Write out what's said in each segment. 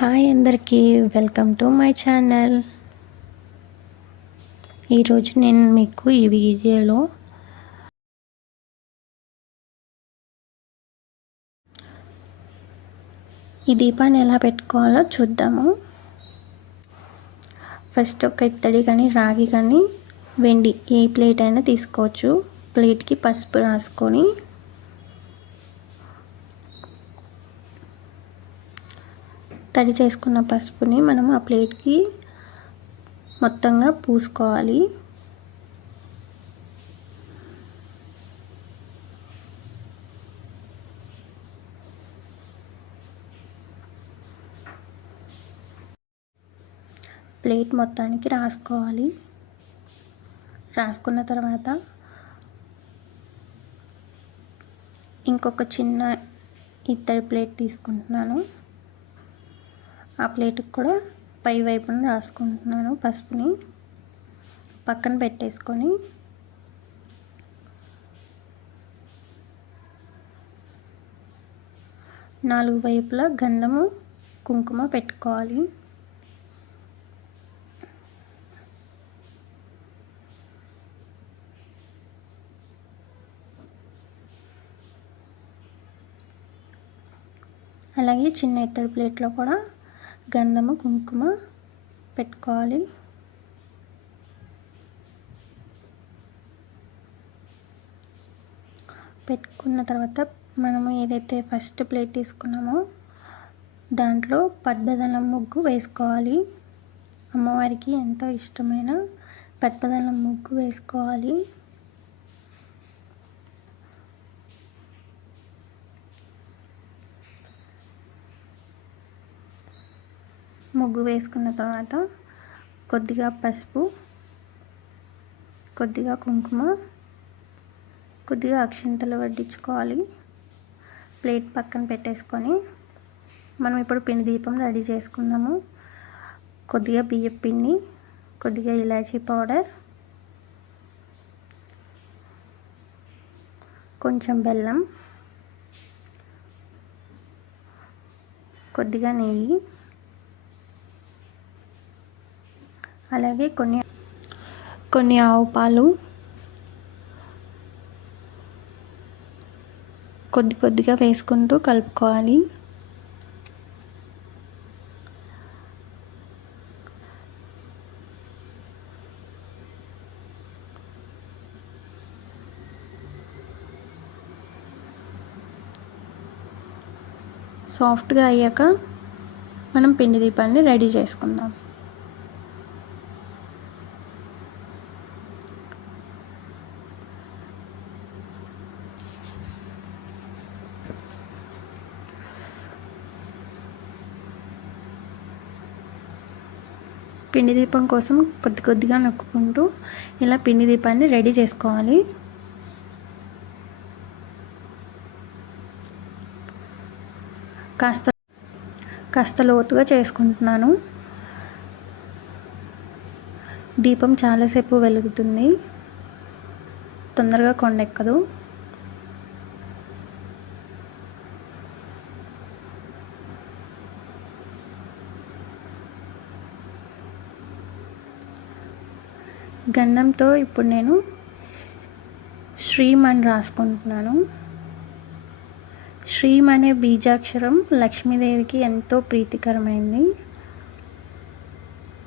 Hi అందరికీ, welcome to my channel. ఈరోజు నేను మీకు ఈ వీడియోలో ఈ దీపాన్ని ఎలా పెట్టుకోవాలో చూద్దాము. ఫస్ట్ ఒక ఇత్తడి కానీ రాగి కానీ వెండి ఏ ప్లేట్ అయినా తీసుకోవచ్చు. ప్లేట్కి పసుపు రాసుకొని తడి చేసుకున్న పసుపుని మనం ఆ ప్లేట్కి మొత్తంగా పూసుకోవాలి. ప్లేట్ మొత్తానికి రాసుకోవాలి. రాసుకున్న తర్వాత ఇంకొక చిన్న ఇత్తడి ప్లేట్ తీసుకుంటున్నాను. ఆ ప్లేట్కి కూడా పై వైపున రాసుకుంటున్నాను. పసుపుని పక్కన పెట్టేసుకొని నాలుగు వైపులా గంధము కుంకుమ పెట్టుకోవాలి. అలాగే చిన్న ఇత్తడి ప్లేట్లో కూడా గంధము కుంకుమ పెట్టుకోవాలి. పెట్టుకున్న తర్వాత మనము ఏదైతే ఫస్ట్ ప్లేట్ తీసుకున్నామో దాంట్లో పద్మదళం ముగ్గు వేసుకోవాలి. అమ్మవారికి ఎంతో ఇష్టమైన పద్మదళం ముగ్గు వేసుకోవాలి. ముగ్గు వేసుకున్న తర్వాత కొద్దిగా పసుపు, కొద్దిగా కుంకుమ, కొద్దిగా అక్షింతలు వడ్డించుకోవాలి. ప్లేట్ పక్కన పెట్టేసుకొని మనం ఇప్పుడు పిండి దీపం రెడీ చేసుకుందాము. కొద్దిగా బియ్యం పిండి, కొద్దిగా ఇలాచీ పౌడర్, కొంచెం బెల్లం, కొద్దిగా నెయ్యి, అలాగే కొన్ని ఆవు పాలు కొద్దిగా వేసుకుంటూ కలుపుకోవాలి. సాఫ్ట్గా అయ్యాక మనం పిండి దీపాన్ని రెడీ చేసుకుందాం. పిండి దీపం కోసం కొద్దిగా నొక్కుంటూ ఇలా పిండి దీపాన్ని రెడీ చేసుకోవాలి. కాస్త లోతుగా చేసుకుంటున్నాను. దీపం చాలాసేపు వెలుగుతుంది, తొందరగా కొండెక్కదు. గంధంతో ఇప్పుడు నేను శ్రీం అని రాసుకుంటున్నాను. శ్రీం అనే బీజాక్షరం లక్ష్మీదేవికి ఎంతో ప్రీతికరమైంది.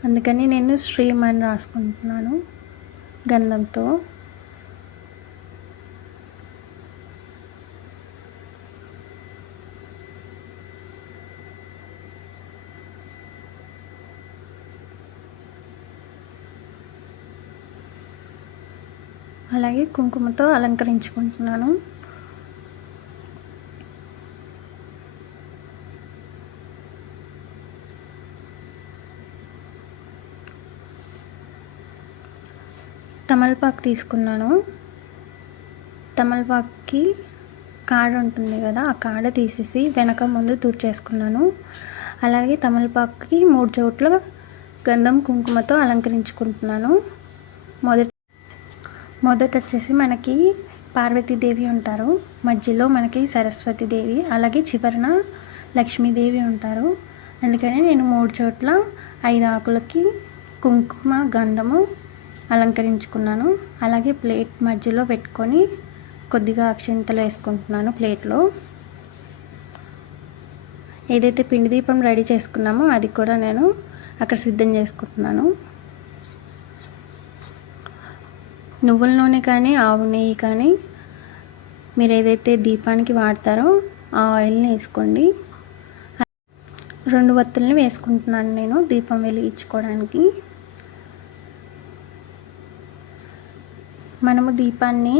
అందుకని నేను శ్రీం అని రాసుకుంటున్నాను గంధంతో. అలాగే కుంకుమతో అలంకరించుకుంటున్నాను. తమలపాకు తీసుకున్నాను. తమలపాకుకి కాడ ఉంటుంది కదా, ఆ కాడ తీసేసి వెనక ముందు తుడిచేసుకున్నాను. అలాగే తమలపాకుకి 3 చోట్ల గంధం కుంకుమతో అలంకరించుకుంటున్నాను. మొదట వచ్చేసి మనకి పార్వతీదేవి ఉంటారు, మధ్యలో మనకి సరస్వతీదేవి, అలాగే చివరన లక్ష్మీదేవి ఉంటారు. అందుకని నేను 3 చోట్ల 5 ఆకులకి కుంకుమ గంధము అలంకరించుకున్నాను. అలాగే ప్లేట్ మధ్యలో పెట్టుకొని కొద్దిగా అక్షింతలు వేసుకుంటున్నాను ప్లేట్లో. ఏదైతే పిండి దీపం రెడీ చేసుకున్నామో అది కూడా నేను అక్కడ సిద్ధం చేసుకుంటున్నాను. నువ్వుల నూనె కానీ ఆవు నెయ్యి కానీ మీరు ఏదైతే దీపానికి వాడతారో ఆ ఆయిల్ని వేసుకోండి. 2 వత్తుల్ని వేసుకుంటున్నాను నేను దీపం వెలిగించుకోవడానికి. మనము దీపాన్ని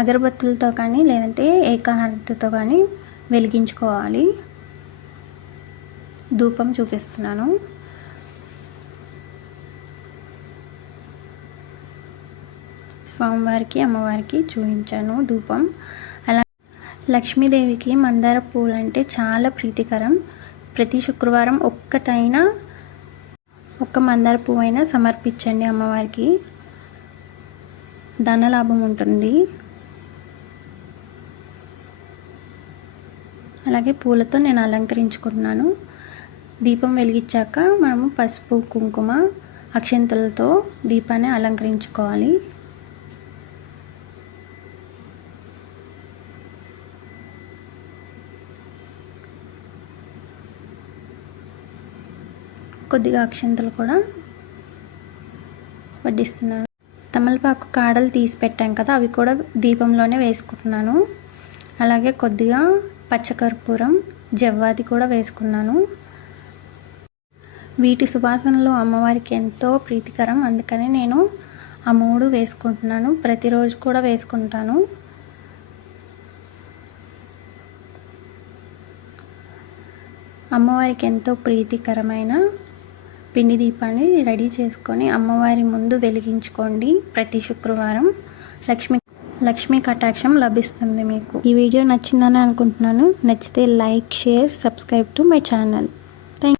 అగరబత్తులతో కానీ లేదంటే ఏకహారతితో కానీ వెలిగించుకోవాలి. ధూపం చూపిస్తున్నాను. స్వామివారికి అమ్మవారికి చూపించాను ధూపం. అలా లక్ష్మీదేవికి మందార పూలు అంటే చాలా ప్రీతికరం. ప్రతి శుక్రవారం ఒక్క మందార పువ్వు అయినా సమర్పించండి అమ్మవారికి. ధనలాభం ఉంటుంది. అలాగే పూలతో నేను అలంకరించుకుంటున్నాను. దీపం వెలిగించాక మనము పసుపు కుంకుమ అక్షంతలతో దీపాన్ని అలంకరించుకోవాలి. కొద్దిగా అక్షంతలు కూడా వడ్డిస్తున్నాను. తమలపాకు కాడలు తీసి పెట్టాం కదా, అవి కూడా దీపంలోనే వేసుకుంటున్నాను. అలాగే కొద్దిగా పచ్చకర్పూరం జవ్వాది కూడా వేసుకున్నాను. వీటి సువాసనలు అమ్మవారికి ఎంతో ప్రీతికరం. అందుకని నేను ఆ 3 వేసుకుంటున్నాను. ప్రతిరోజు కూడా వేసుకుంటాను. అమ్మవారికి ఎంతో ప్రీతికరమైన పిండి దీపాన్ని రెడీ చేసుకొని అమ్మవారి ముందు వెలిగించుకోండి. ప్రతి శుక్రవారం లక్ష్మీ కటాక్షం లభిస్తుంది మీకు. ఈ వీడియో నచ్చిందని అనుకుంటున్నాను. నచ్చితే like, share, subscribe to my channel.